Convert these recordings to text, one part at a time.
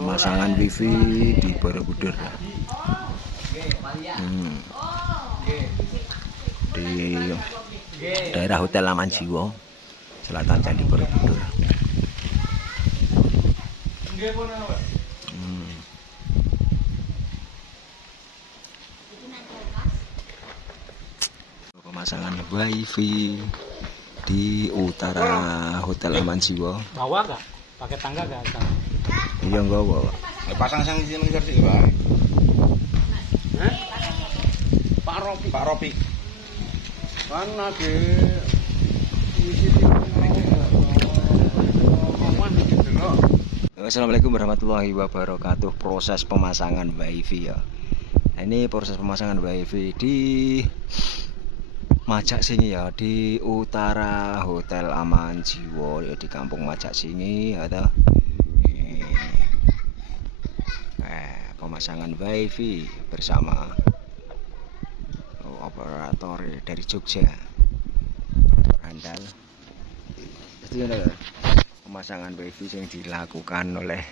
pemasangan wifi di Borobudur. Di daerah Hotel Amanjiwo, Selatan Candi Borobudur. Pemasangan wifi di utara Hotel Amanjiwo. Bawa gak? Pakai tangga gak? Iya enggak bawa. Pasang sang sini ngerti Pak. Pak Ropi. Mana ke Assalamualaikum warahmatullahi wabarakatuh. Proses pemasangan wifi ya. Ini proses pemasangan wifi di Majak sini ya, di utara Hotel Amanjiwo ya, di Kampung Majak sini ada pemasangan wifi bersama operator dari Jogja, handal. Itu ya, pemasangan wifi yang dilakukan oleh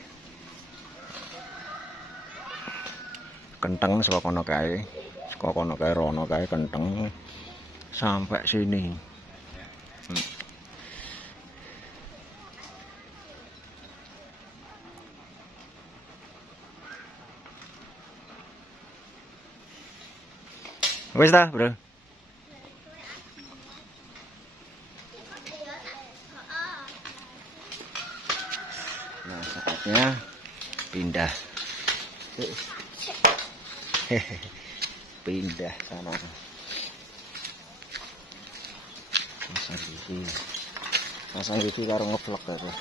Kenteng saka kono kae, rono kae Kenteng sampai sini. Wes ta, Bro? Nah, saatnya pindah. Pindah sana. Pasang wifi karo ngevlog ya, Bro.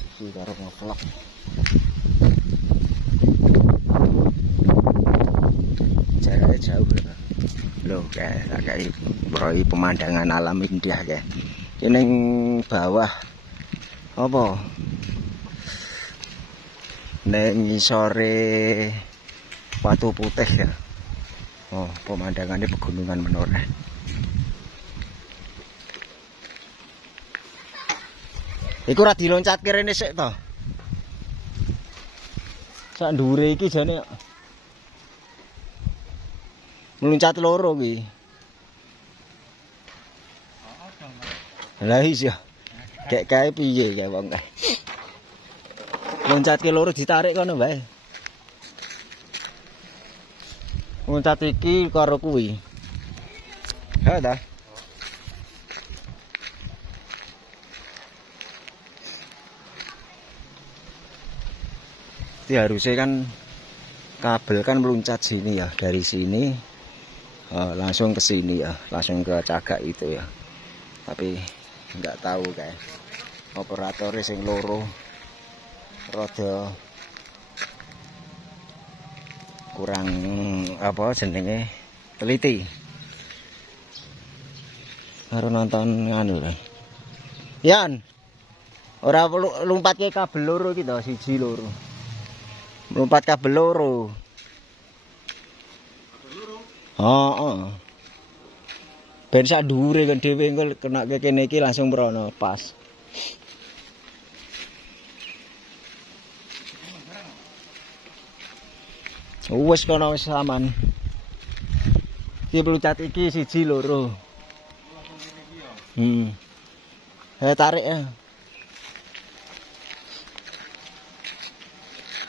Wifi karo ngevlog. Jaraknya jauh, Bro. Loh, kayak broi pemandangan alam indah kayak. Ini bawah apa? Neng sore Batu Putih ya. Oh, pemandangannya pegunungan menoreh. Iku ora diloncat kene sik to. Sak ndure iki jane meluncat loro iki. Lah iya. Dek kae piye kae wong kae. Loncat ke loro ditarik kono bae. Loncat iki karo kuwi. Ha dah. Harusnya kan kabel kan meluncat sini ya, dari sini langsung ke sini ya, langsung ke cagak itu ya. Tapi nggak tahu kayak operatornya sing loro rada kurang apa jenenge teliti. Baru nonton nganu lah. Yan, ora lompat ke kabel loro iki to, siji loro. Melompat kabel loro. Heeh. Ben sak dhuwure kan dhewe engko kena kene iki langsung mrono pas. Wes kono wis aman. Iki peluncat iki siji loro. Tarik ya.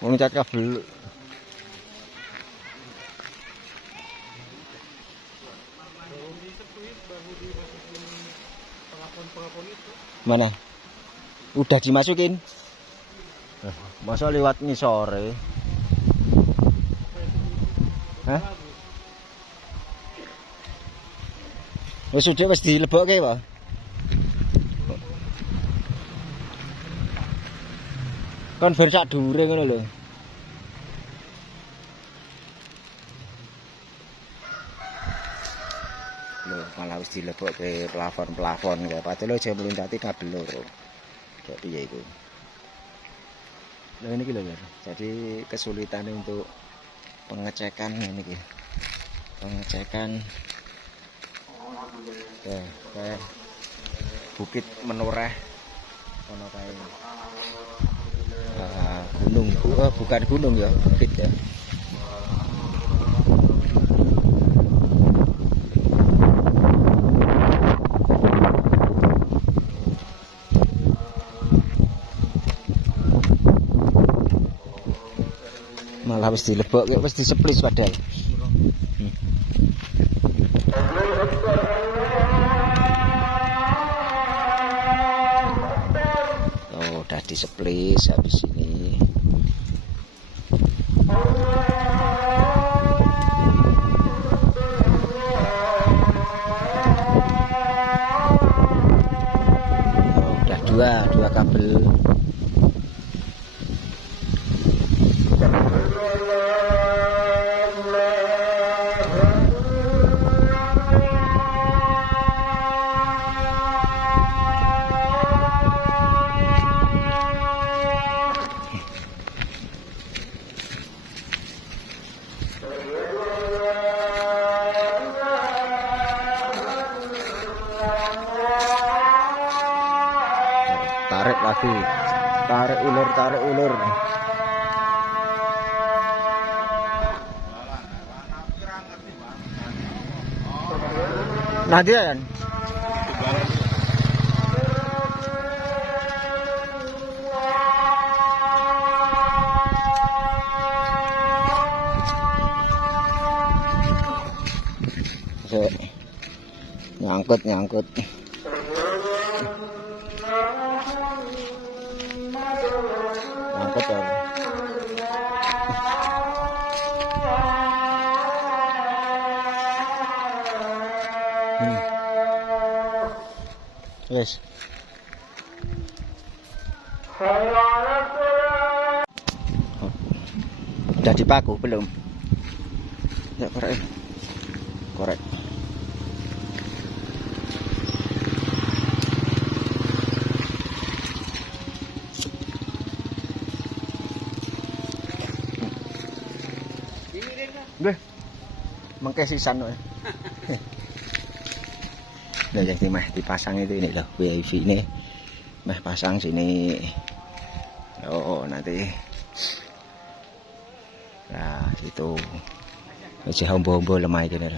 Meluncat kabel. Mana? Udah dimasukin. Masa lewat ngisore. Hah? Wis sudah wis dilebokke, Pak. Kan ber sak dhuwure ngono lho. Loh, malah wis dilebokke plafon kayak padahal aja meluncati kabel loro. Kayak piye iku. Lah ini lho, jadi kesulitan untuk pengecekan ini iki. Pengecekan kayak Bukit Menoreh ono kae. gunung. Bukan gunung ya, bukit ya. Malah wis dilebokke, wis diseplis padahal. Oh, udah diseplis habis ini. Oh, udah dua kabel. Tarik lagi, tarik ulur. Nanti kan? Nyangkut. Nyangkut ya. Yes. Udah dipaku belum? Ya, korek. Nggih. Mengke sisan wae. Nah, yang meh dipasang itu ini loh, wifi ini. Meh pasang sini. Oh, nanti. Nah, itu. Masih hombo-hombo lemah itu nih.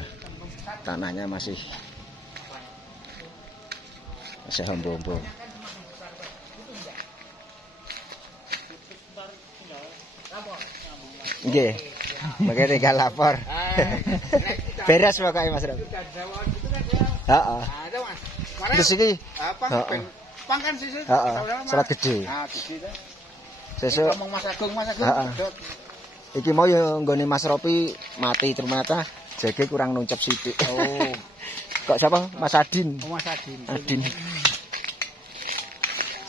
Tanahnya masih hombo-hombo. Nggih. Makanya tinggal lapor. Beres pokoknya Mas Rob. Heeh. Terus iki pangkan sesuk. Heeh. Salat gede. Ah, gede. Sesuk ngomong Mas Agung. Iki mau yo nggone Mas Ropi mati ternyata jage kurang nuncep sithik. Oh. Kok siapa? Mas Adin. Oh, Mas Adin.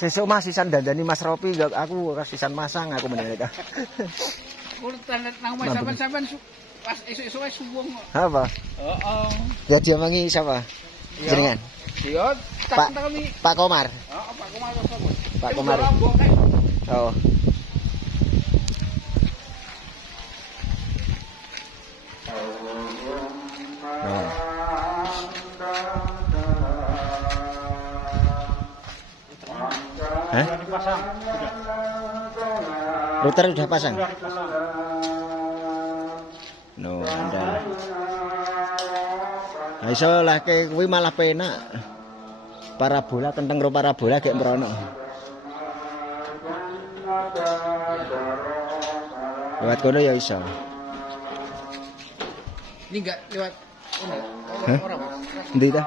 Sesuk Mas sisan dandani Mas Ropi, aku sisan masang aku meneh. Tanah nang sampean pas esuk-esuk suwung kok. Apa? Heeh. Ya dia mangi siapa? Jenengan. Iya, Pak Komar. Heeh, Pak Komar sapa? Pak Komar. Oh. Hah? Dipasang. Router udah pasang? No, Anda. Nah, iso lah ke kuwi malah penak. Parabola kenteng ro parabola gek mrono. Lewat kono ya iso. Ini enggak lewat Hah? Endi ta?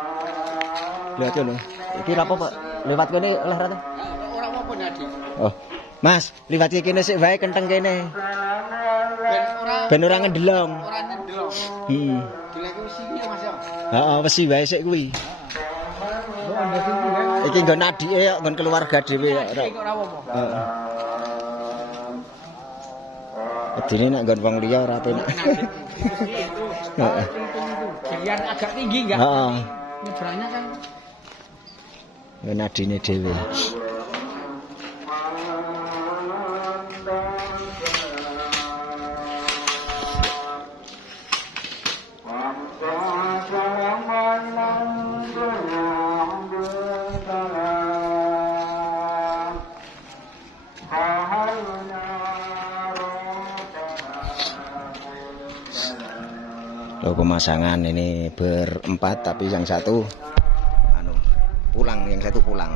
Lewat kono. Iki apa, Pak? Lewat kene oleh rata? Ora apa-apa Nadi. Oh. Mas, liwat iki kene sik wae kenteng kene. Ben ora ngendelong. Ora nyendelong. Dilek wis iki Mas ya. Heeh, wesi wae sik kuwi. Iki nggon adike kok nggon keluarga dhewe kok. Iki ora apa-apa. Heeh. Edine nek nggon wong liya ora penak. Heeh. Biar agak tinggi enggak? Heeh. Nyebrangnya kan nggon adine dhewe. Loh, pemasangan ini berempat tapi yang satu pulang, yang satu pulang.